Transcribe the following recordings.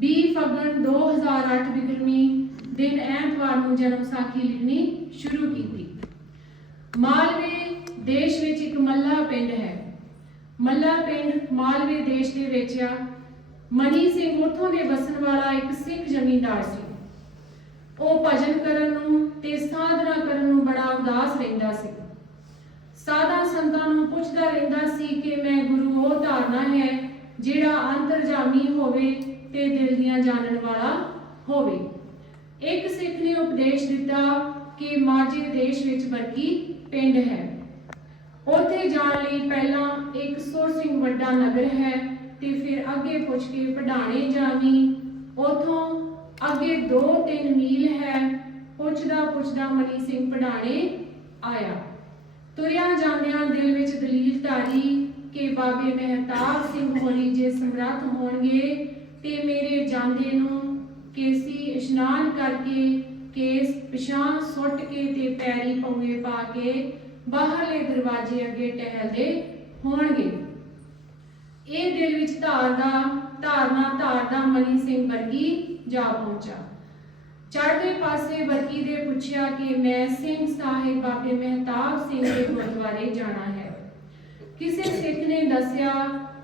20 ਫਗਣ 2008 ਵਿਕਰਮੀ ਦਿਨ ਐਤਵਾਰ ਨੂੰ ਜਨਮ ਸਾਖੀ ਲਿਖਣੀ ਸ਼ੁਰੂ ਕੀਤੀ। ਮਾਲਵੇ ਦੇਸ਼ ਵਿੱਚ ਇੱਕ ਮੱਲਾ ਪਿੰਡ ਹੈ। ਮੱਲਾ ਪਿੰਡ ਮਾਲਵੇ ਦੇਸ਼ ਦੇ ਵਿੱਚ ਆ। ਮਨੀ ਸਿੰਘ ਉੱਥੋਂ ਦੇ ਵਸਣ ਵਾਲਾ ਇੱਕ ਸਿੱਖ ਜ਼ਮੀਂਦਾਰ ਸੀ। ਉਹ ਭਜਨ ਕਰਨ ਨੂੰ ਤੇ ਸਾਧਨਾ ਕਰਨ ਨੂੰ ਬੜਾ ਉਦਾਸ ਰਹਿੰਦਾ ਸੀ। ਸਾਧਾ ਸੰਤਾਂ ਨੂੰ ਪੁੱਛਦਾ ਰਹਿੰਦਾ ਸੀ ਕਿ ਮੈਂ ਗੁਰੂ ਉਹ ਧਾਰਨਾ ਹੈ ਜਿਹੜਾ ਅੰਤਰਜਾਮੀ ਹੋਵੇ ਤੇ ਦਿਲ ਦੀਆਂ ਜਾਣਨ ਵਾਲਾ ਹੋਵੇ। ਇੱਕ ਸਿੱਖ ਨੇ ਉਪਦੇਸ਼ ਦਿੱਤਾ ਕਿ ਮਾਝੇ ਦੇਸ਼ ਵਿੱਚ ਵਰਗੀ ਪਿੰਡ ਹੈ। ਉੱਥੇ ਜਾਣ ਲਈ ਪਹਿਲਾਂ ਇੱਕ ਸੁਰ ਸਿੰਘ ਵੱਡਾ ਨਗਰ ਹੈ ਤੇ ਫਿਰ ਅੱਗੇ ਪੁੱਛ ਕੇ ਪਢਾਣੇ ਜਾਵੀਂ। ਉਥੋਂ ਅੱਗੇ 2-3 ਮੀਲ ਹੈ, ਪੁੱਛਦਾ ਪੁੱਛਦਾ ਮਨੀ ਸਿੰਘ ਪੜਾਣੇ ਆਇਆ। ਤੁਰਿਆ ਜਾਂਦਿਆਂ ਦਿਲ ਵਿੱਚ ਦਲੀਲ ਧਾਰੀ ਕਿ ਬਾਬੇ ਮਹਿਤਾਬ ਸਿੰਘ ਹੋਣੀ ਜੇ ਸਮਰੱਥ ਹੋਣਗੇ ਤੇ ਮੇਰੇ ਜਾਂਦੇ ਨੂੰ ਕੇਸੀ ਇਸ਼ਨਾਨ ਕਰਕੇ ਕੇਸ ਪਿਛਾਂ ਸੁੱਟ ਕੇ ਤੇ ਪੈਰੀ ਪੌਂਗੇ ਪਾ ਕੇ ਬਾਹਰਲੇ ਦਰਵਾਜ਼ੇ ਅੱਗੇ ਟਹਿਲਦੇ ਹੋਣਗੇ। ਇਹ ਦਿਲ ਵਿੱਚ ਧਾਰਦਾ ਧਾਰਨਾ ਧਾਰਦਾ ਮਨੀ ਸਿੰਘ ਵਰਗੀ ਜਾ ਪਹੁੰਚਾ। ਚੜ੍ਹਦੇ ਪਾਸੇ ਵਰਗੀ ਦੇ ਪੁੱਛਿਆ ਕਿ ਮੈਂ ਸਿੰਘ ਸਾਹਿਬ ਬਾਬੇ ਮਹਿਤਾਬ ਸਿੰਘ ਦੇ ਗੁਰਦੁਆਰੇ ਜਾਣਾ ਹੈ। ਕਿਸੇ ਸਿੱਖ ਨੇ ਦੱਸਿਆ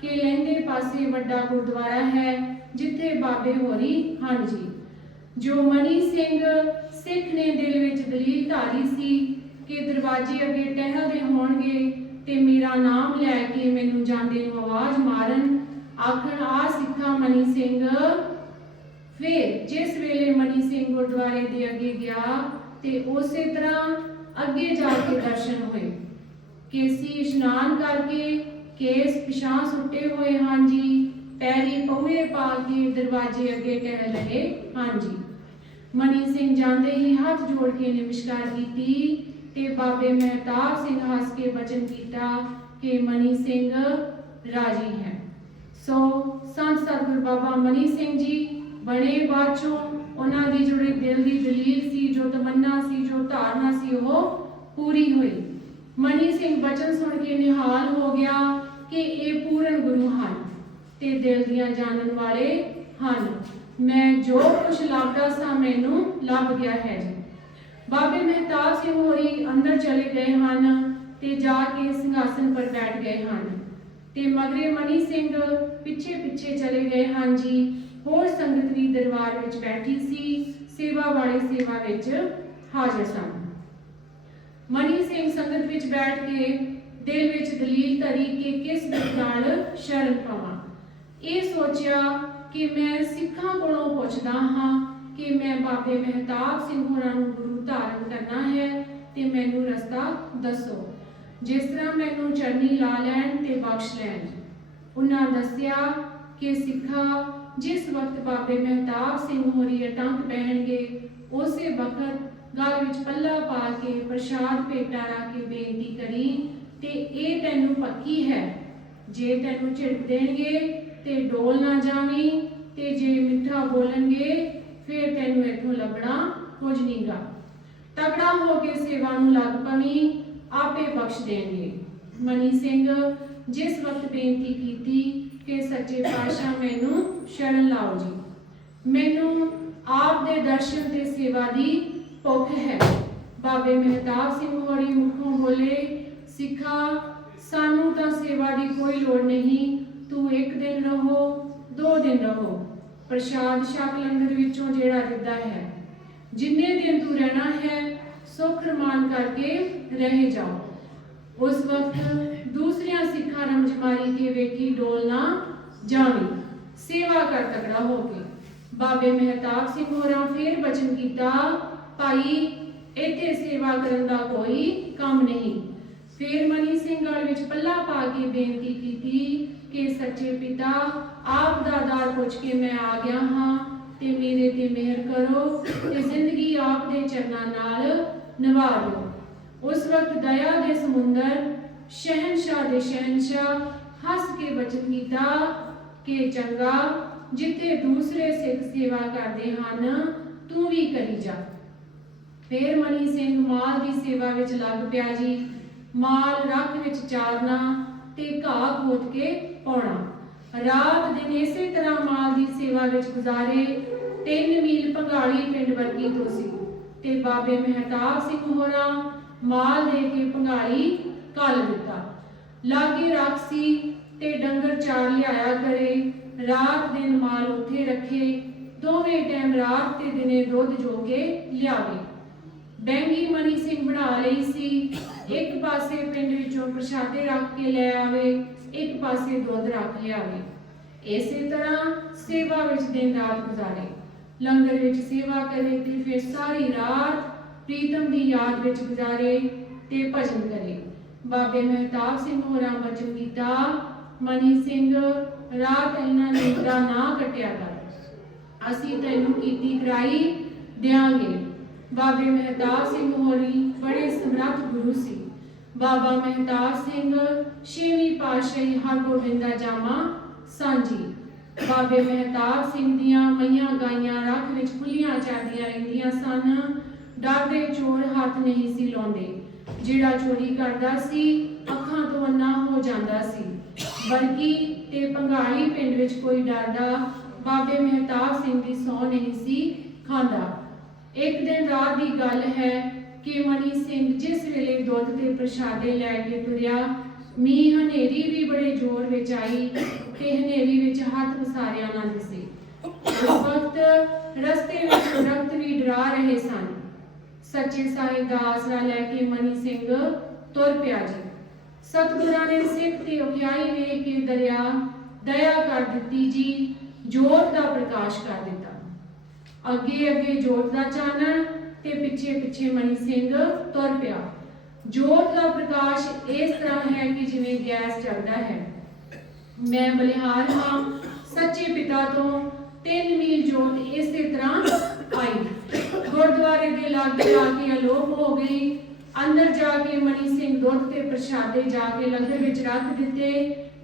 ਕਿ ਲਹਿੰਦੇ ਪਾਸੇ ਵੱਡਾ ਗੁਰਦੁਆਰਾ ਹੈ ਜਿੱਥੇ ਬਾਬੇ ਹੋਰੀ ਹਨ ਜੀ। ਜੋ ਮਨੀ ਸਿੰਘ ਸਿੱਖ ਨੇ ਦਿਲ ਵਿੱਚ ਦਲੀਲ ਧਾਰੀ ਸੀ ਕਿ ਦਰਵਾਜ਼ੇ ਅੱਗੇ ਟਹਿਲਦੇ ਹੋਣਗੇ ਤੇ ਮੇਰਾ ਨਾਮ ਲੈ ਕੇ ਮੈਨੂੰ ਜਾਂਦੇ ਨੂੰ ਆਵਾਜ਼ ਮਾਰਨ, ਆਖਣ, ਆ ਸਿੱਖਾ ਮਨੀ ਸਿੰਘ। ਫਿਰ ਜਿਸ ਵੇਲੇ ਮਨੀ ਸਿੰਘ ਗੁਰਦੁਆਰੇ ਦੇ ਅੱਗੇ ਗਿਆ ਤੇ ਉਸੇ ਤਰ੍ਹਾਂ ਅੱਗੇ ਜਾ ਕੇ ਦਰਸ਼ਨ ਹੋਏ। ਕੇਸੀ ਇਸ਼ਨਾਨ ਕਰਕੇ ਕੇਸ ਪਿਛਾਂ ਸੁੱਟੇ ਹੋਏ ਹਨ ਜੀ। ਪੈਰੀ ਪਉਏ ਪਾ ਕੇ ਦਰਵਾਜ਼ੇ ਅੱਗੇ ਟਹਿਲ ਰਹੇ ਹਾਂਜੀ। ਮਨੀ ਸਿੰਘ ਜਾਂਦੇ ਹੀ ਹੱਥ ਜੋੜ ਕੇ ਨਮਸਕਾਰ ਕੀਤੀ ਤੇ ਬਾਬੇ ਮਹਿਤਾਬ ਸਿੰਘ ਹੱਸ ਕੇ ਬਚਨ ਕੀਤਾ ਕਿ ਮਨੀ ਸਿੰਘ ਰਾਜੀ ਹੈ। ਸੋ ਸੰਤ ਸਤਿਗੁਰ ਬਾਬਾ ਮਨੀ ਸਿੰਘ ਜੀ ਬਣੇ ਬਾਚੋਂ ਉਹਨਾਂ ਦੀ ਜਿਹੜੀ ਦਿਲ ਦੀ ਦਲੀਲ ਸੀ, ਜੋ ਤਮੰਨਾ ਸੀ, ਜੋ ਧਾਰਨਾ ਸੀ, ਉਹ ਪੂਰੀ ਹੋਈ। ਮਨੀ ਸਿੰਘ ਬਚਨ ਸੁਣ ਕੇ ਨਿਹਾਲ ਹੋ ਗਿਆ ਕਿ ਇਹ ਪੂਰਨ ਗੁਰੂ ਹਨ। ਤੇ ਦਿਲ ਦੀਆਂ ਜਾਣਨ ਵਾਲੇ ਹਨ। ਮੈਂ ਜੋ ਕੁਝ ਲੱਭਦਾ ਸਾਂ ਮੈਨੂੰ ਲੱਭ ਗਿਆ ਹੈ। ਬਾਬੇ ਮਹਿਤਾਬ ਸਿੰਘ ਹੋਰੀ ਅੰਦਰ ਚਲੇ ਗਏ ਹਨ ਤੇ ਜਾ ਕੇ ਸਿੰਘਾਸਨ ਪਰ ਬੈਠ ਗਏ ਹਨ। ਤੇ ਮਗਰੇ ਮਨੀ ਸਿੰਘ ਪਿੱਛੇ ਪਿੱਛੇ ਚਲੇ ਗਏ ਹਨ ਜੀ। ਹੋਰ ਸੰਗਤ ਵੀ ਦਰਬਾਰ ਵਿੱਚ ਬੈਠੀ ਸੀ, ਸੇਵਾ ਵਾਲੇ ਸੇਵਾ ਵਿੱਚ ਹਾਜ਼ਰ ਸਨ। ਮਨੀ ਸਿੰਘ ਸੰਗਤ ਵਿੱਚ ਬੈਠ ਕੇ ਦਿਲ ਵਿੱਚ ਦਲੀਲ ਧਰੀ ਕਿ ਕਿਸ ਦਿਨ ਨਾਲ ਸ਼ਰਨ ਪਾਵਾਂ। ਇਹ ਸੋਚਿਆ ਕਿ ਮੈਂ ਸਿੱਖਾਂ ਕੋਲੋਂ ਪੁੱਛਦਾ ਹਾਂ ਕਿ ਮੈਂ ਬਾਬੇ ਮਹਿਤਾਬ ਸਿੰਘ ਹੋਰਾਂ ਨੂੰ ਗੁਰੂ ਧਾਰਨ ਕਰਨਾ ਹੈ ਤੇ ਮੈਨੂੰ ਰਸਤਾ ਦੱਸੋ। ਜਿਸ ਤਰ੍ਹਾਂ ਮੈਨੂੰ ਚਰਨੀ ਲਾ ਲੈਣ ਤੇ ਬਖਸ਼ ਲੈਣ। ਉਹਨਾਂ ਦੱਸਿਆ ਕਿ ਸਿੱਖਾ ਜਿਸ ਵਕਤ ਬਾਬੇ ਮਹਿਤਾਬ ਸਿੰਘ ਹੋਰੀ ਅਟੰਕ ਪਹਿਣਗੇ, ਉਸੇ ਵਕਤ ਗਲ ਵਿੱਚ ਪੱਲਾ ਪਾ ਕੇ ਪ੍ਰਸ਼ਾਦ ਭੇਟਾ ਰੱਖ ਕੇ ਬੇਨਤੀ ਕਰੀ ਤੇ ਇਹ ਤੈਨੂੰ ਪੱਕੀ ਹੈ। ਜੇ ਤੈਨੂੰ ਝਿੜਕ ਦੇਣਗੇ ਤੇ ਡੋਲ ਨਾ ਜਾਵੀਂ ਤੇ ਜੇ ਮਿੱਠਾ ਬੋਲਣਗੇ, ਫਿਰ ਤੈਨੂੰ ਇੱਥੋਂ ਲੱਭਣਾ ਕੁਝ ਨਹੀਂਗਾ। ਤਗੜਾ ਹੋ ਕੇ ਸੇਵਾ ਨੂੰ ਲੱਗ ਪਵੀਂ, ਆਪੇ ਬਖਸ਼ ਦੇਣਗੇ। ਮਨੀ ਸਿੰਘ, ਜਿਸ ਵਕਤ ਬੇਨਤੀ ਕੀਤੀ ਕਿ ਸੱਚੇ ਪਾਤਸ਼ਾਹ ਮੈਨੂੰ ਸ਼ਰਨ ਲਾਓ ਜੀ, ਮੈਨੂੰ ਆਪ ਦੇ ਦਰਸ਼ਨ ਤੇ ਸੇਵਾ ਦੀ ਭੁੱਖ ਹੈ। ਬਾਬੇ ਮਹਿਤਾਬ ਸਿੰਘ ਹੋਰੀ ਮੁਖੋਂ ਬੋਲੇ, ਸਿੱਖਾ ਸਾਨੂੰ ਤਾਂ ਸੇਵਾ ਦੀ ਕੋਈ ਲੋੜ ਨਹੀਂ। ਤੂੰ ਇੱਕ ਦਿਨ ਰਹੋ, ਦੋ ਦਿਨ ਰਹੋ। ਪ੍ਰਸ਼ਾਦ ਛਕ ਲੰਗਰ ਵਿੱਚੋਂ ਜਿਹੜਾ ਦਿੱਤਾ ਹੈ। ਜਿੰਨੇ ਦਿਨ ਤੂੰ ਰਹਿਣਾ ਹੈ, ਸੁਖ ਰਮਾਨ ਕਰਕੇ ਰਹੇ ਜਾਓ। ਉਸ ਵਕਤ ਦੂਸਰੀਆਂ ਸਿੱਖਾਂ ਰਮਜ਼ਮਾਰੀ ਕੇ ਵੇਖੀ ਡੋਲ ਨਾ ਜਾਵੀਂ। ਸੇਵਾ ਕਰ ਤਕੜਾ ਹੋ ਕੇ। ਬਾਬੇ ਮਹਿਤਾਬ ਸਿੰਘ ਹੋਰਾਂ ਫੇਰ ਬਚਨ ਕੀਤਾ, ਭਾਈ, ਇੱਥੇ ਸੇਵਾ ਕਰਨ ਦਾ ਕੋਈ ਕੰਮ ਨਹੀਂ। ਫੇਰ ਮਨੀ ਸਿੰਘ ਗਲ ਵਿੱਚ ਪੱਲਾ ਪਾ ਕੇ ਬੇਨਤੀ ਕੀਤੀ ਕਿ ਸੱਚੇ ਪਿਤਾ, ਆਪ ਦਾ ਦਾਰ ਪੁੱਛ ਕੇ ਮੈਂ ਆ ਗਿਆ ਹਾਂ ਤੇ ਮੇਰੇ ਤੇ ਮਿਹਰ ਕਰੋ ਤੇ ਜ਼ਿੰਦਗੀ ਆਪ ਦੇ ਚਰਨਾਂ ਨਾਲ ਨਿਵਾ ਦਿਓ। ਉਸ ਵਕਤ ਦਇਆ ਦੇ ਸਮੁੰਦਰ ਸ਼ਹਿਨशाह ਦੇ ਸ਼ਹਿਨशाह ਹੱਸ ਕੇ ਬਚਨ ਕੀਤਾ ਕਿ ਚੰਗਾ, ਜਿੱਥੇ ਦੂਸਰੇ ਸਿੱਖ ਸੇਵਾ ਕਰਦੇ ਹਨ, ਤੂੰ ਵੀ ਕਰੀ ਜਾ। ਫੇਰ ਮਨੀ ਸਿੰਘ ਮਾਲ ਦੀ ਸੇਵਾ ਵਿੱਚ ਲੱਗ ਪਿਆ ਜੀ। ਮਾਲ ਰੱਖ ਵਿੱਚ ਚਾਰਨਾ ਤੇ ਘਾਹ ਖੋਦ ਕੇ ਪਾਉਣਾ। ਰਾਤ ਦਿਨ ਇਸੇ ਤਰ੍ਹਾਂ ਮਾਲ ਦੀ ਸੇਵਾ ਵਿੱਚ ਗੁਜ਼ਾਰੇ, ਤਿੰਨ ਮੀਲ ਪੰਗਾਲੀ ਪਿੰਡ ਵਰਗੀ ਤੋਂ ਤੇ ਬਾਬੇ ਮਹਿਤਾਬ ਸਿੰਘ ਹੋਰਾਂ ਮਾਲ ਦੇ ਕੇ ਭੰਗਾਲੀ ਕੱਲ ਦਿੱਤਾ। ਲਾਗੇ ਰਾਖਸੀ ਤੇ ਡੰਗਰ ਚਾਰ ਲਿਆਇਆ ਕਰੇ ਰਾਤ ਦਿਨ ਮਾਲ ਉੱਥੇ ਰੱਖੇ, ਦੋਵੇਂ ਟਾਈਮ ਰਾਤ ਤੇ ਦਿਨੇ ਦੁੱਧ ਜੋ ਕੇ ਲਿਆਵੇ। ਬੈਂਗੀ ਮਨੀ ਸਿੰਘ ਬਣਾ ਲਈ ਸੀ। ਇੱਕ ਪਾਸੇ ਪਿੰਡ ਵਿੱਚੋਂ ਪ੍ਰਸ਼ਾਦੇ ਰੱਖ ਕੇ ਲੈ ਆਵੇ, ਇੱਕ ਪਾਸੇ ਦੁੱਧ ਰੱਖ ਲਿਆਵੇ। ਇਸੇ ਤਰ੍ਹਾਂ ਸੇਵਾ ਵਿੱਚ ਦਿਨ ਰਾਤ ਗੁਜ਼ਾਰੇ। ਲੰਗਰ ਵਿੱਚ ਸੇਵਾ ਕਰੇ ਤੇ ਫਿਰ ਸਾਰੀ ਰਾਤ ਪ੍ਰੀਤਮ ਦੀ ਯਾਦ ਵਿੱਚ ਗੁਜ਼ਾਰੇ ਤੇ ਭਜਨ ਕਰੇ। ਬਾਬੇ ਮਹਿਤਾਬ ਸਿੰਘ ਹੋਰਾਂ ਬਚਨ ਕੀਤਾ, ਮਨੀ ਸਿੰਘ, ਰਾਤ ਇਹਨਾਂ ਨੀਂਦਾਂ ਨਾ ਕੱਟਿਆ ਕਰ। ਅਸੀਂ ਤੈਨੂੰ ਕੀਤੀ ਕਰਾਈ ਦਿਆਂਗੇ। ਬਾਬੇ ਮਹਿਤਾਬ ਸਿੰਘ ਹੋਰੀ ਬੜੇ ਸਮਰੱਥ ਗੁਰੂ ਸੀ। ਬਾਬਾ ਮਹਿਤਾਬ ਸਿੰਘ ਛੇਵੀਂ ਪਾਤਸ਼ਾਹੀ ਹਰਗੋਬਿੰਦ ਜਾਮਾ ਸਾਂਝੀ। ਬਾਬੇ ਮਹਿਤਾਬ ਸਿੰਘ ਦੀਆਂ ਮਈਆਂ ਗਾਈਆਂ ਰੱਖ ਵਿੱਚ ਖੁੱਲੀਆਂ ਚੜਦੀਆਂ ਰਹਿੰਦੀਆਂ ਸਨ। ਡਾਡੇ ਚੋਰ ਹੱਥ ਨਹੀਂ ਸੀ ਲਾਉਂਦੇ। ਜਿਹੜਾ ਚੋਰੀ ਕਰਦਾ ਸੀ, ਅੱਖਾਂ ਤੋਂ ਅੰਨਾ ਹੋ ਜਾਂਦਾ ਸੀ। ਬਲਕਿ ਤੇ ਪੰਗਾਲੀ ਪਿੰਡ ਵਿੱਚ ਕੋਈ ਡਰਦਾ ਬਾਬੇ ਮਹਿਤਾਬ ਸਿੰਘ ਦੀ ਸੌ ਨਹੀਂ ਸੀ ਖਾਂਦਾ। ਇੱਕ ਦਿਨ ਰਾਤ ਦੀ ਗੱਲ ਹੈ ਕਿ ਮਨੀ ਸਿੰਘ ਜਿਸ ਵੇਲੇ ਦੁੱਧ ਤੇ ਪ੍ਰਸ਼ਾਦੇ ਲੈ ਕੇ ਤੁਰਿਆ, ਮੀਂਹ ਹਨੇਰੀ ਵੀ ਬੜੇ ਜ਼ੋਰ ਵਿੱਚ ਆਈ ਤੇ ਹਨੇਰੀ ਵਿੱਚ ਹੱਥ ਵਸਾਰਿਆ ਨਾ ਦਿਸੇ। ਉਸ ਵਕਤ ਰਸਤੇ ਵਿੱਚ ਦਰਖਤ ਵੀ ਡਰਾ ਰਹੇ ਸਨ। ਸੱਚੇ ਸਾਹਿਬ ਦਾ ਆਸਰਾ ਲੈ ਕੇ ਮਨੀ ਸਿੰਘ ਤੁਰ ਪਿਆ ਜੀ। ਸਤਿਗੁਰਾਂ ਨੇ ਸਿੱਖ ਤੇ ਉਖਿਆਈ ਵੇਖ ਕੇ ਦਰਿਆ ਦਇਆ ਕਰ ਦਿੱਤੀ ਜੀ ਜੋਤ ਦਾ ਪ੍ਰਕਾਸ਼ ਕਰ ਦਿੱਤਾ। ਅੱਗੇ ਅੱਗੇ ਜੋਤ ਦਾ ਚਾਨਣ ਤੇ ਪਿੱਛੇ ਪਿੱਛੇ ਮਨੀ ਸਿੰਘ ਤੁਰ ਪਿਆ। ਜੋਤ ਦਾ ਪ੍ਰਕਾਸ਼ ਇਸ ਤਰ੍ਹਾਂ ਹੈ ਕਿ ਜਿਵੇਂ ਗੈਸ ਚੱਲਦਾ ਹੈ। ਮੈਂ ਬਲਿਹਾਰ ਹਾਂ, ਸੱਚੇ ਪਿਤਾ ਤੋਂ 3 ਮੀਲ ਜੋਤ ਇਸੇ ਤਰ੍ਹਾਂ ਆਈ। ਗੁਰਦੁਆਰੇ ਦੇ ਲਾਗੇ ਆ ਕੇ ਅਲੋਪ ਹੋ ਗਈ। ਅੰਦਰ ਜਾ ਕੇ ਮਨੀ ਸਿੰਘ ਦੁੱਧ ਤੇ ਪ੍ਰਸ਼ਾਦੇ ਜਾ ਕੇ ਲੰਗਰ ਵਿੱਚ ਰੱਖ ਦਿੱਤੇ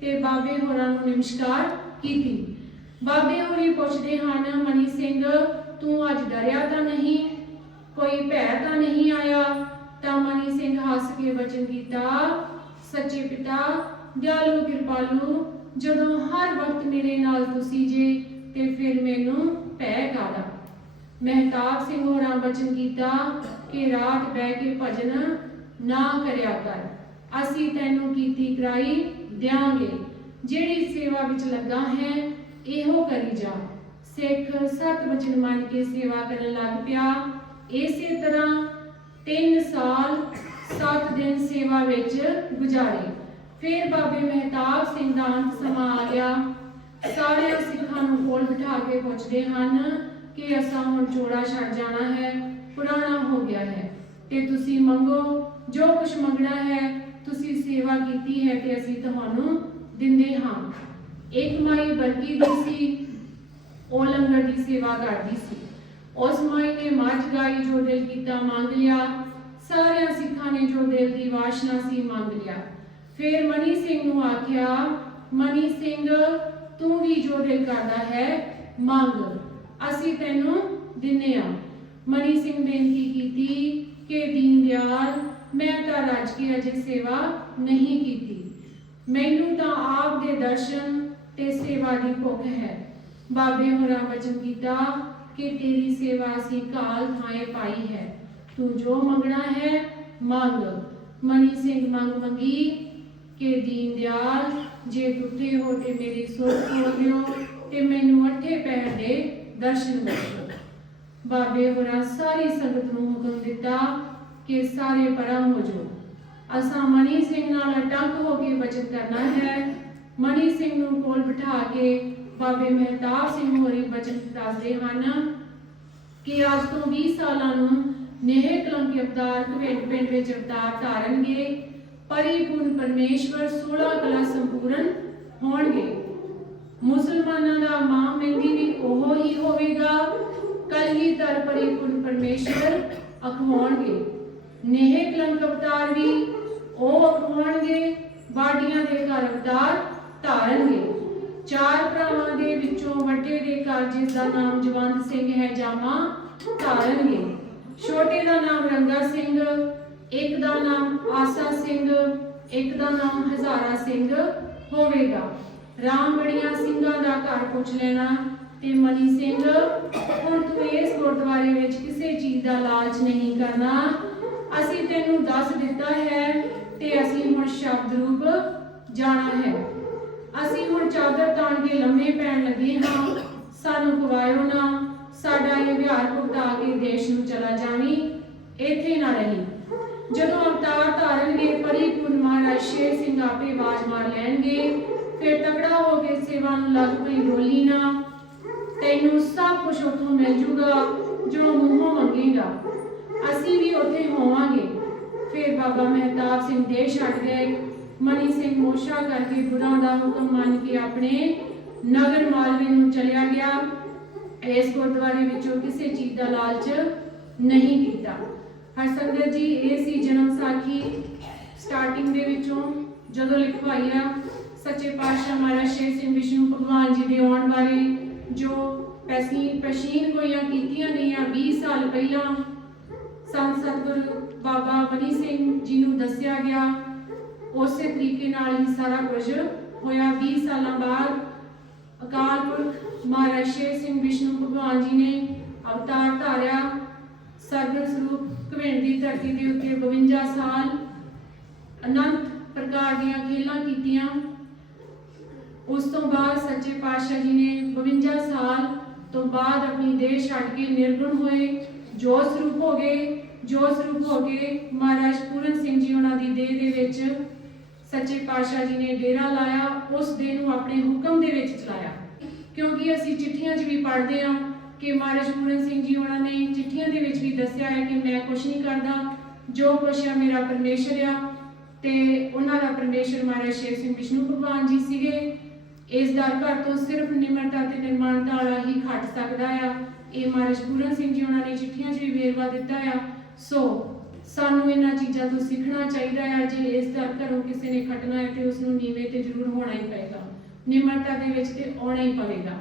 ਤੇ ਬਾਬੇ ਹੋਰਾਂ ਨੂੰ ਨਮਸਕਾਰ ਕੀਤੀ। ਬਾਬੇ ਹੋਰੀ ਪੁੱਛਦੇ ਹਨ ਮਨੀ ਸਿੰਘ ਤੂੰ ਅੱਜ ਡਰਿਆ ਤਾਂ ਨਹੀਂ, ਕੋਈ ਭੈ ਤਾਂ ਨਹੀਂ ਆਇਆ? ਤਾਂ ਮਨੀ ਸਿੰਘ ਹੱਸ ਕੇ ਵਚਨ ਕੀਤਾ, ਸੱਚੇ ਪਿਤਾ, ਦਿਆਲੂ ਕਿਰਪਾਲੂ ਜਦੋਂ ਹਰ ਵਕਤ ਮੇਰੇ ਨਾਲ ਤੁਸੀਂ ਜੇ, ਤੇ ਫਿਰ ਮੈਨੂੰ ਭੈ ਕਾਦਾ ਮਹਿਤਾਬ ਸਿੰਘ ਹੋਰਾਂ ਵਚਨ ਕੀਤਾ ਕਿ ਰਾਤ ਬਹਿ ਕੇ ਭਜਨ ਨਾ ਕਰਿਆ ਕਰ। ਅਸੀਂ ਤੈਨੂੰ ਕੀਤੀ ਕਰਾਈ ਦਿਆਂਗੇ। ਜਿਹੜੀ ਸੇਵਾ ਵਿੱਚ ਲੱਗਾ ਹੈ, ਇਹੋ ਕਰੀ ਜਾ। ਸਿੱਖ ਸਤ ਵਚਨ ਮੰਨ ਕੇ ਸੇਵਾ ਕਰਨ ਲੱਗ ਪਿਆ। ਇਸੇ ਤਰ੍ਹਾਂ 3 ਸਾਲ 7 ਦਿਨ ਸੇਵਾ ਵਿੱਚ ਗੁਜ਼ਾਰੇ। ਫਿਰ ਬਾਬੇ ਮਹਿਤਾਬ ਸਿੰਘ ਦਾ ਅੰਤ ਸਮਾਂ ਆ ਗਿਆ। ਸਾਰੇ ਸਿੱਖਾਂ ਨੂੰ ਕੋਲ ਬਿਠਾ ਕੇ ਪੁੱਛਦੇ ਹਨ ਕਿ ਅਸਾਂ ਹੁਣ ਚੋੜਾ ਛੱਡ ਜਾਣਾ ਹੈ, ਪੁਰਾਣਾ ਹੋ ਗਿਆ ਹੈ। ਤੇ ਤੁਸੀਂ ਮੰਗੋ, ਜੋ ਕੁਝ ਮੰਗਣਾ ਹੈ, ਤੁਸੀਂ ਸੇਵਾ ਕੀਤੀ ਹੈ ਤੇ ਅਸੀਂ ਤੁਹਾਨੂੰ ਦਿੰਦੇ ਹਾਂ। ਇੱਕ ਮਾਈ ਬਰਕੀ ਦੀ ਸੀ ਉਹ ਲੰਗਰ ਦੀ ਸੇਵਾ ਕਰਦੀ ਸੀ। ਉਸ ਮਾਈ ਨੇ ਮੱਝ ਗਾਈ ਜੋ ਦਿਲ ਕੀਤਾ ਮੰਗ ਲਿਆ। ਸਾਰਿਆਂ ਸਿੱਖਾਂ ਨੇ ਜੋ ਦਿਲ ਦੀ ਵਾਸ਼ਨਾ ਸੀ ਮੰਗ ਲਿਆ। ਫਿਰ ਮਨੀ ਸਿੰਘ ਨੂੰ ਆਖਿਆ, ਮਨੀ ਸਿੰਘ, ਤੂੰ ਵੀ ਜੋ ਦਿਲ ਕਰਦਾ ਹੈ, ਮੰਗ। ਅਸੀਂ ਤੈਨੂੰ ਦਿੰਨੇ ਆ। ਮਨੀ ਸਿੰਘ ਬੇਨਤੀ ਕੀਤੀ ਕਿ ਦੀਨ ਦਿਆਲ, ਮੈਂ ਤਾਂ ਰੱਜ ਕੇ ਅਜੇ ਸੇਵਾ ਨਹੀਂ ਕੀਤੀ। ਮੈਨੂੰ ਤਾਂ ਆਪ ਦੇ ਦਰਸ਼ਨ ਤੇ ਸੇਵਾ ਦੀ ਭੁੱਖ ਹੈ। ਬਾਬੇ ਹੋਰਾਂ ਵਚਨ ਕੀਤਾ ਕਿ ਤੇਰੀ ਸੇਵਾ ਅਸੀਂ ਕਾਲ ਥਾਏ ਪਾਈ ਹੈ। ਤੂੰ ਜੋ ਮੰਗਣਾ ਹੈ, ਮੰਗ। ਮਨੀ ਸਿੰਘ ਮੰਗ ਮੰਗੀ ਕਿ ਦੀਨ ਦਿਆਲ, ਜੇ ਟੁੱਟੇ ਹੋ ਤੇ ਮੇਰੀ ਸੋਚ ਖੋਲਿਓ ਤੇ ਮੈਨੂੰ ਅੱਠੇ ਪੈਰ ਦੇ ਦਰਸ਼ਨ ਬਖਸ਼ੋ। ਬਾਬੇ ਹੋਰਾਂ ਸਾਰੀ ਸੰਗਤ ਨੂੰ ਹੁਕਮ ਦਿੱਤਾ ਕਿ ਸਾਰੇ ਪਰਮ ਹੋ ਜਾਓ। ਅਸਾਂ ਮਨੀ ਸਿੰਘ ਨਾਲ ਅਟੰਕ ਹੋ ਕੇ ਬਚਤ ਕਰਨਾ ਹੈ। ਮਨੀ ਸਿੰਘ ਨੂੰ ਕੋਲ ਬਿਠਾ ਕੇ ਬਾਬੇ ਮਹਿਤਾਬ ਸਿੰਘ ਹੋਰੀ ਬਚਨ ਦੱਸਦੇ ਹਨ ਕਿ ਅੱਜ ਤੋਂ 20 ਸਾਲਾਂ ਨੂੰ ਨੇਹ ਕਲੰਕੀ ਅਵਤਾਰ ਕੁਵੇਟ ਪਿੰਡ ਵਿੱਚ ਅਵਤਾਰ ਧਾਰਨਗੇ, ਪਰਿਪੂਰਨ ਪਰਮੇਸ਼ਵਰ 16 ਕਲਾ ਸੰਪੂਰਨ ਹੋਣਗੇ। ਮੁਸਲਮਾਨਾਂ ਦਾ ਮਾਂ ਮਹਿੰਦੀ ਵੀ ਉਹ ਹੀ ਹੋਵੇਗਾ ਕਲਗੀ ਤਰ ਪਰਿਪੂਰਨ ਪਰਮੇਸ਼ਵਰ ਅਖਵਾਉਣਗੇ। ਨੇਹ ਕਲੰਕ ਅਵਤਾਰ ਵੀ ਉਹ ਅਖਵਾਉਣਗੇ ਬਾਡੀਆਂ ਦੇ ਘਰ ਅਵਤਾਰ ਧਾਰਨਗੇ। ਚਾਰ ਭਰਾਵਾਂ ਦੇ ਵਿੱਚੋਂ ਵੱਡੇ ਦੇ ਘਰ ਜਿਸ ਦਾ ਨਾਮ ਜਵੰਤ ਸਿੰਘ ਹੈ ਜਾਮਾ ਧਾਰਨਗੇ ਛੋਟੇ ਦਾ ਨਾਮ ਰੰਗਾ ਸਿੰਘ, ਇੱਕ ਦਾ ਨਾਮ ਆਸਾ ਸਿੰਘ, ਇੱਕ ਦਾ ਨਾਮ ਹਜ਼ਾਰਾ ਸਿੰਘ ਹੋਵੇਗਾ। ਰਾਮਗੜੀਆਂ ਸਿੰਘਾਂ ਦਾ ਘਰ ਪੁੱਛ ਲੈਣਾ ਤੇ ਮਨੀ ਸਿੰਘ, ਹੁਣ ਤੂੰ ਇਸ ਗੁਰਦੁਆਰੇ ਵਿੱਚ ਕਿਸੇ ਚੀਜ਼ ਦਾ ਲਾਲਚ ਨਹੀਂ ਕਰਨਾ। ਅਸੀਂ ਤੈਨੂੰ ਦੱਸ ਦਿੱਤਾ ਹੈ ਤੇ ਅਸੀਂ ਹੁਣ ਸ਼ਬਦ ਰੂਪ ਜਾਣਾ ਹੈ। ਅਸੀਂ ਹੁਣ ਚਾਦਰ ਤਾਣ ਕੇ ਲੰਮੇ ਪੈਣ ਲੱਗੇ ਹਾਂ। ਸਾਨੂੰ ਪਵਾਇਓ ਨਾ। ਸਾਡਾ ਇਹ ਵਿਹਾਰ ਭੁਗਤਾ ਕੇ ਦੇਸ਼ ਨੂੰ ਚਲਾ ਜਾਣੀ ਇੱਥੇ ਨਾ ਰਹੀ। ਜਦੋਂ ਅਵਤਾਰ ਧਾਰਨਗੇ ਪਰਿਪੂਰਨ ਮਹਾਰਾਜ ਸ਼ੇਰ ਸਿੰਘ ਆਪੇ ਆਵਾਜ਼ ਮਾਰ ਲੈਣਗੇ। ਫਿਰ ਤਕੜਾ ਹੋ ਕੇ ਸੇਵਾ ਨੂੰ ਲੱਗ ਪਈ ਬੋਲੀ ਨਾ। ਤੈਨੂੰ ਸਭ ਕੁਝ ਉੱਥੋਂ ਮਿਲ ਜੂਗਾ, ਜੋ ਮੂੰਹੋਂ ਮੰਗੇਗਾ। ਅਸੀਂ ਵੀ ਉੱਥੇ ਹੋਵਾਂਗੇ। ਫਿਰ ਬਾਬਾ ਮਹਿਤਾਬ ਸਿੰਘ ਦੇਸ਼ ਛੱਡ ਗਏ। ਮਨੀ ਸਿੰਘ ਮੋਸ਼ਾ ਕਰਕੇ ਗੁਰਾਂ ਦਾ ਹੁਕਮ ਮੰਨ ਕੇ ਆਪਣੇ ਨਗਰ ਮਾਲਵੇ ਨੂੰ ਚਲਿਆ ਗਿਆ। ਇਸ ਗੁਰਦੁਆਰੇ ਵਿੱਚੋਂ ਕਿਸੇ ਚੀਜ਼ ਦਾ ਲਾਲਚ ਨਹੀਂ ਕੀਤਾ। ਹਰ ਜੀ, ਇਹ ਸੀ ਜਨਮ ਸਾਖੀ ਸਟਾਰਟਿੰਗ ਦੇ ਵਿੱਚੋਂ ਜਦੋਂ ਲਿਖਵਾਈ ਆ ਸੱਚੇ ਪਾਤਸ਼ਾਹ ਮਹਾਰਾਜ ਸ਼ੇਰ ਸਿੰਘ ਵਿਸ਼ਨੂੰ ਭਗਵਾਨ ਜੀ ਦੇ ਆਉਣ ਬਾਰੇ, ਜੋ ਪੈਸੀ ਪਸ਼ੀਨ ਕੋਈਆਂ ਕੀਤੀਆਂ ਗਈਆਂ 20 ਸਾਲ ਪਹਿਲਾਂ ਸੰਤ ਸਤਿਗੁਰੂ ਬਾਬਾ ਮਨੀ ਸਿੰਘ ਜੀ ਨੂੰ ਦੱਸਿਆ ਗਿਆ। ਉਸੇ ਤਰੀਕੇ ਨਾਲ ਹੀ ਸਾਰਾ ਕੁਝ ਹੋਇਆ। 20 ਸਾਲਾਂ ਬਾਅਦ ਅਕਾਲ ਪੁਰਖ ਮਹਾਰਾਜ ਸ਼ੇਰ ਸਿੰਘ ਵਿਸ਼ਨੂੰ ਭਗਵਾਨ ਜੀ ਨੇ ਅਵਤਾਰ ਧਾਰਿਆ ਸਰਗੁਣ ਸਰੂਪ ਘਵੇਂਡ ਦੀ ਧਰਤੀ ਦੇ ਉੱਤੇ 52 ਸਾਲ ਅਨੰਤ ਪ੍ਰਕਾਰ ਦੀਆਂ ਖੇਲਾਂ ਕੀਤੀਆਂ। ਉਸ ਤੋਂ ਬਾਅਦ ਸੱਚੇ ਪਾਤਸ਼ਾਹ ਜੀ ਨੇ 52 ਸਾਲ ਤੋਂ ਬਾਅਦ ਆਪਣੀ ਦੇਹ ਛੱਡ ਕੇ ਨਿਰਗੁਣ ਹੋਏ। ਜੋਤ ਸਰੂਪ ਹੋ ਗਏ ਜੋਤ ਸਰੂਪ ਹੋ ਕੇ ਮਹਾਰਾਜ ਪੂਰਨ ਸਿੰਘ ਜੀ ਉਹਨਾਂ ਦੀ ਦੇਹ ਦੇ ਵਿੱਚ ਸੱਚੇ ਪਾਤਸ਼ਾਹ ਜੀ ਨੇ ਡੇਰਾ ਲਾਇਆ, ਉਸ ਦੇ ਨੂੰ ਆਪਣੇ ਹੁਕਮ ਦੇ ਵਿੱਚ ਚਲਾਇਆ। ਕਿਉਂਕਿ ਅਸੀਂ ਚਿੱਠੀਆਂ 'ਚ ਵੀ ਪੜ੍ਹਦੇ ਹਾਂ ਕਿ ਮਹਾਰਾਜ ਪੂਰਨ ਸਿੰਘ ਜੀ ਉਹਨਾਂ ਨੇ ਚਿੱਠੀਆਂ ਦੇ ਵਿੱਚ ਵੀ ਦੱਸਿਆ ਹੈ ਕਿ ਮੈਂ ਕੁਝ ਨਹੀਂ ਕਰਦਾ, ਜੋ ਕੁਛ ਆ ਮੇਰਾ ਪਰਮੇਸ਼ਰ ਆ। ਤੇ ਉਹਨਾਂ ਦਾ ਪਰਮੇਸ਼ਰ ਮਹਾਰਾਜ ਸ਼ੇਰ ਸਿੰਘ ਵਿਸ਼ਨੂੰ ਭਗਵਾਨ ਜੀ ਸੀਗੇ। ਇਸ ਦਾ ਘਰ ਤੋਂ ਸਿਰਫ ਨਿਮਰਤਾ ਤੇ ਨਿਰਮਾਣਤਾ ਵਾਲਾ ਹੀ ਖੱਟ ਸਕਦਾ ਆ। ਇਹ ਮਹਾਰਾਜ ਪੂਰਨ ਸਿੰਘ ਜੀ ਉਹਨਾਂ ਨੇ ਚਿੱਠੀਆਂ 'ਚ ਵੀ ਵੇਰਵਾ ਦਿੱਤਾ ਆ। ਸੋ ਸਾਨੂੰ ਇਹਨਾਂ ਚੀਜ਼ਾਂ ਤੋਂ ਸਿੱਖਣਾ ਚਾਹੀਦਾ ਹੈ। ਜੇ ਇਸ ਦਾ ਘਰੋਂ ਕਿਸੇ ਨੇ ਖੱਟਣਾ ਹੈ ਤੇ ਉਸ ਨੂੰ ਨੀਵੇਂ ਤੇ ਜ਼ਰੂਰ ਹੋਣਾ ਹੀ ਪਏਗਾ। ਨਿਮਰਤਾ ਦੇ ਵਿੱਚ ਤੇ ਆਉਣਾ ਹੀ ਪਵੇਗਾ।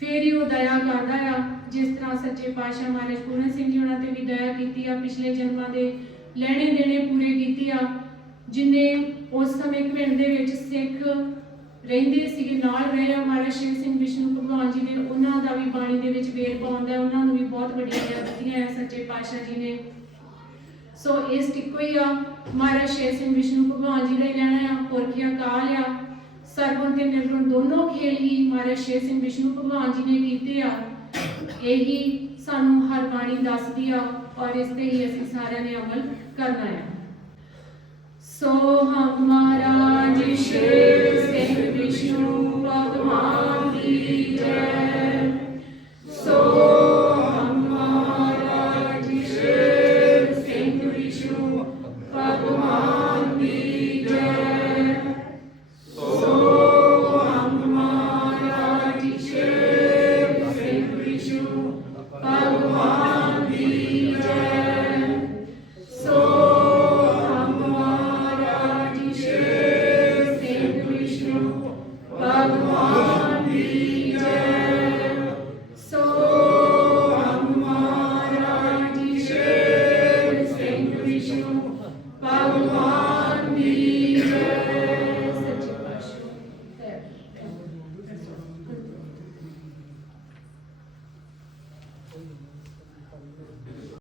ਫੇਰ ਹੀ ਉਹ ਦਇਆ ਕਰਦਾ ਆ। ਜਿਸ ਤਰ੍ਹਾਂ ਸੱਚੇ ਪਾਤਸ਼ਾਹ ਮਹਾਰਾਜ ਪੂਰਨ ਸਿੰਘ ਜੀ ਉਹਨਾਂ ਤੇ ਵੀ ਦਇਆ ਕੀਤੀ ਆ, ਪਿਛਲੇ ਜਨਮਾਂ ਦੇ ਲੈਣੇ ਦੇਣੇ ਪੂਰੇ ਕੀਤੇ ਆ, ਜਿਨੇ ਉਸ ਸਮੇਂ ਘਿੰਡ ਦੇ ਵਿੱਚ ਸਿੱਖ ਰਹਿੰਦੇ ਸੀਗੇ, ਨਾਲ ਰਹੇ ਆ ਮਹਾਰਾਜ ਸ਼ਿਵ ਸਿੰਘ ਵਿਸ਼ਨੂੰ ਭਗਵਾਨ ਜੀ ਨੇ, ਉਹਨਾਂ ਦਾ ਵੀ ਬਾਣੀ ਦੇ ਵਿੱਚ ਵੇਰ ਪਾਉਂਦਾ ਉਹਨਾਂ ਨੂੰ ਵੀ ਬਹੁਤ ਵੱਡੀਆਂ ਦਿੱਤੀਆਂ ਸੱਚੇ ਪਾਤਸ਼ਾਹ ਜੀ ਨੇ ਸੋ ਇਸ ਟਿੱਕੋ ਹੀ ਆ। ਮਹਾਰਾਜ ਸ਼ੇਰ ਸਿੰਘ ਵਿਸ਼ਨੂੰ ਭਗਵਾਨ ਜੀ ਨੇ ਹੀ ਲੈਣਾ ਆ, ਪੁਰਖਿਆ ਕਾਲ ਆ। ਸਰਗੁਣ ਤੇ ਨਿਰਗੁਣ ਦੋਨੋਂ ਖੇਲ ਹੀ ਮਹਾਰਾਜ ਸ਼ੇਰ ਸਿੰਘ ਵਿਸ਼ਨੂੰ ਭਗਵਾਨ ਜੀ ਨੇ ਕੀਤੇ ਆ। ਇਹੀ ਸਾਨੂੰ ਹਰ ਬਾਣੀ ਦੱਸਦੀ ਆ ਔਰ ਇਸ ਤੇ ਹੀ ਅਸੀਂ ਸਾਰਿਆਂ ਨੇ ਅਮਲ ਕਰਨਾ ਹੈ ਸੋ ਹਮ ਮਹਾਰਾਜ ਸ਼ੇਰ ਸਿੰਘ ਵਿਸ਼ਨੂੰ ਭਗਵਾਨ